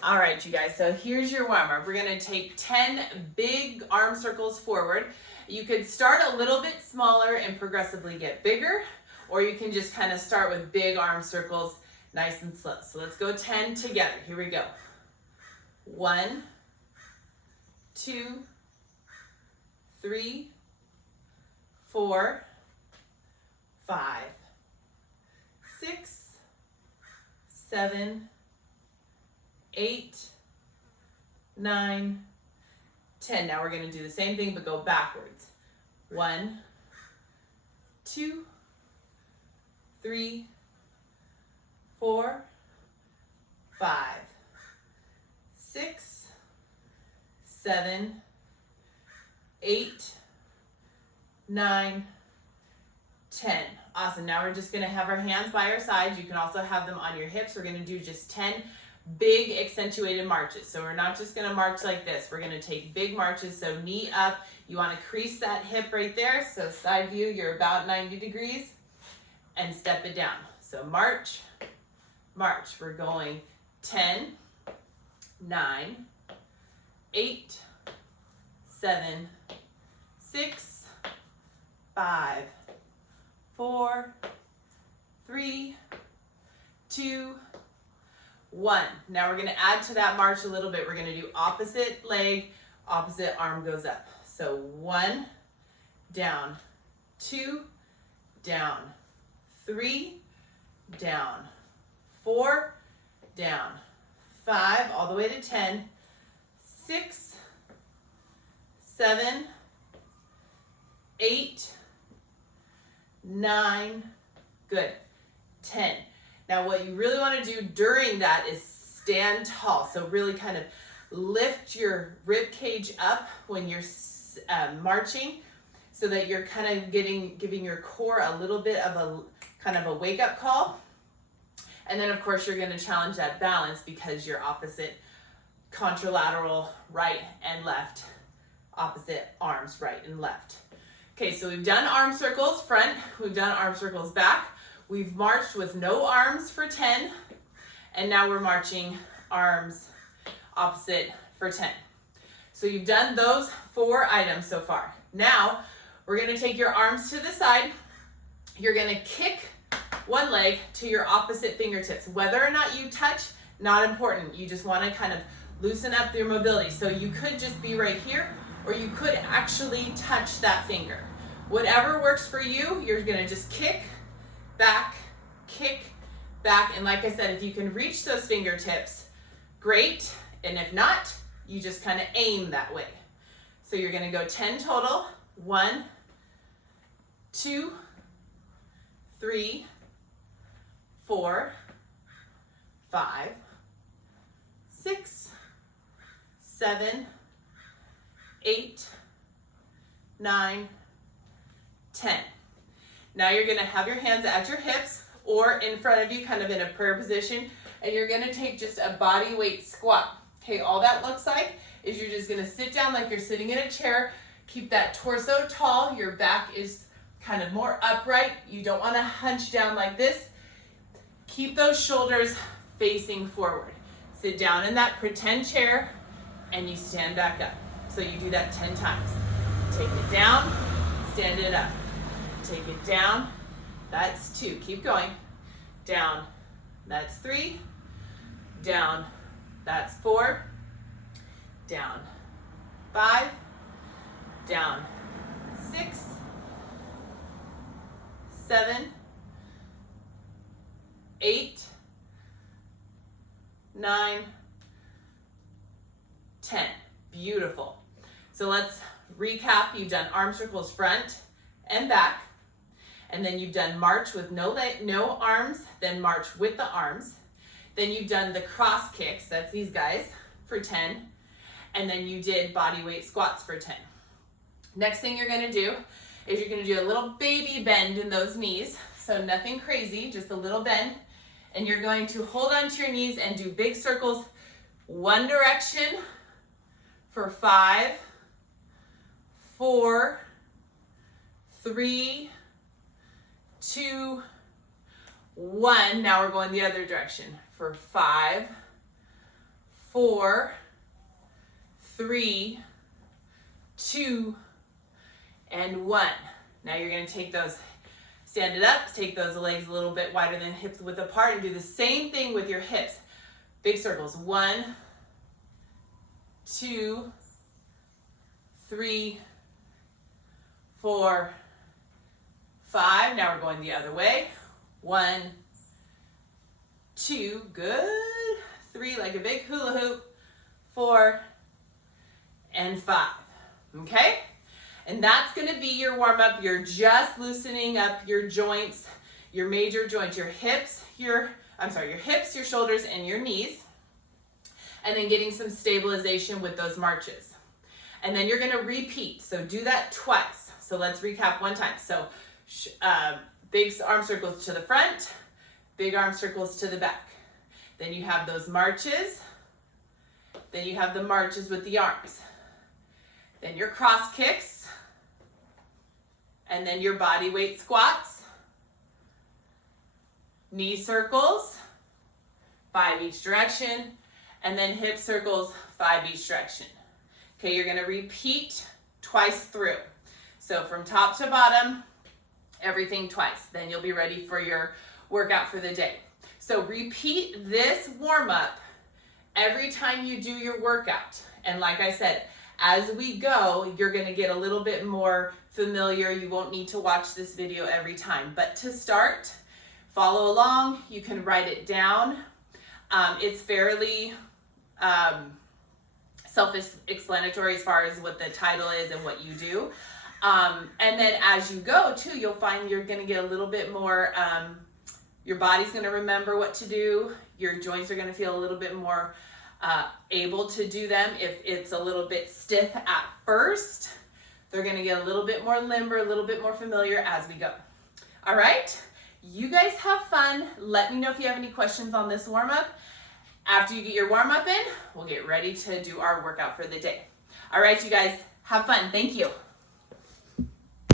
All right, you guys, so here's your warm-up. We're gonna take 10 big arm circles forward. You could start a little bit smaller and progressively get bigger, or you can just kind of start with big arm circles, nice and slow. So let's go 10 together. Here we go. 1, 2, 3, 4, 5, 6, 7, 8, 9, 10. Now we're going to do the same thing but go backwards. 1, 2, 3, 4, 5, 6, 7, 8, 9, 10. Awesome. Now we're just going to have our hands by our sides. You can also have them on your hips. We're going to do just 10 big accentuated marches. So we're not just going to march like this. We're going to take big marches. So knee up. You want to crease that hip right there. So side view, you're about 90 degrees. And step it down. So march, march. We're going 10, 9, 8, 7, 6, 5, 4, 3, 2, 1. Now we're going to add to that march a little bit. We're going to do opposite leg, opposite arm goes up. So 1, down, 2, down, 3, down, 4, down, 5, all the way to 10, 6, 7, 8, 9, good, 10. Now what you really want to do during that is stand tall. So really kind of lift your rib cage up when you're marching so that you're kind of giving your core a little bit of a kind of a wake up call. And then of course you're going to challenge that balance because you're opposite contralateral right and left, opposite arms right and left. Okay, so we've done arm circles front, we've done arm circles back, we've marched with no arms for 10, and now we're marching arms opposite for 10. So you've done those 4 items so far. Now, we're gonna take your arms to the side, you're gonna kick one leg to your opposite fingertips. Whether or not you touch, not important. You just wanna kind of loosen up your mobility. So you could just be right here, or you could actually touch that finger. Whatever works for you, you're gonna just kick, back, and like I said, if you can reach those fingertips, great, and if not, you just kind of aim that way. So you're gonna go 10 total, 1, 2, 3, 4, 5, 6, 7, 8, 9, 10. Now you're gonna have your hands at your hips or in front of you, kind of in a prayer position, and you're gonna take just a body weight squat. Okay, all that looks like is you're just gonna sit down like you're sitting in a chair, keep that torso tall, your back is kind of more upright, you don't wanna hunch down like this. Keep those shoulders facing forward. Sit down in that pretend chair and you stand back up. So you do that 10 times. Take it down, stand it up. Take it down, that's 2. Keep going. Down, that's 3. Down, that's 4. Down, 5. Down, 6. 7. 8. 9. 10. Beautiful. So let's recap. You've done arm circles front and back. And then you've done march with no arms, then march with the arms. Then you've done the cross kicks, that's these guys, for 10. And then you did body weight squats for 10. Next thing you're gonna do is you're gonna do a little baby bend in those knees. So nothing crazy, just a little bend. And you're going to hold onto your knees and do big circles, one direction for 5, 4, 3, 2, 1. Now we're going the other direction for 5, 4, 3, 2, and 1. Now you're going to take those, stand it up, take those legs a little bit wider than hips width apart, and do the same thing with your hips. Big circles. 1, 2, 3, 4, 5. Now we're going the other way. 1, 2, good. 3, like a big hula hoop. 4, and 5. Okay? And that's going to be your warm-up. You're just loosening up your joints, your major joints, your hips, your hips, your shoulders, and your knees. And then getting some stabilization with those marches. And then you're going to repeat. So do that twice. So let's recap one time. So big arm circles to the front, big arm circles to the back. Then you have those marches. Then you have the marches with the arms. Then your cross kicks. And then your body weight squats. Knee circles, 5 each direction. And then hip circles, 5 each direction. Okay, you're gonna repeat twice through. So from top to bottom, everything twice. Then you'll be ready for your workout for the day. So repeat this warm-up every time you do your workout. And like I said, as we go, you're gonna get a little bit more familiar. You won't need to watch this video every time. But to start, follow along. You can write it down. It's fairly self-explanatory as far as what the title is and what you do. And then as you go too, you'll find you're gonna get a little bit more, your body's gonna remember what to do. Your joints are gonna feel a little bit more able to do them. If it's a little bit stiff at first, they're gonna get a little bit more limber, a little bit more familiar as we go. All right, you guys have fun. Let me know if you have any questions on this warm-up. After you get your warm-up in, we'll get ready to do our workout for the day. All right, you guys, have fun. Thank you.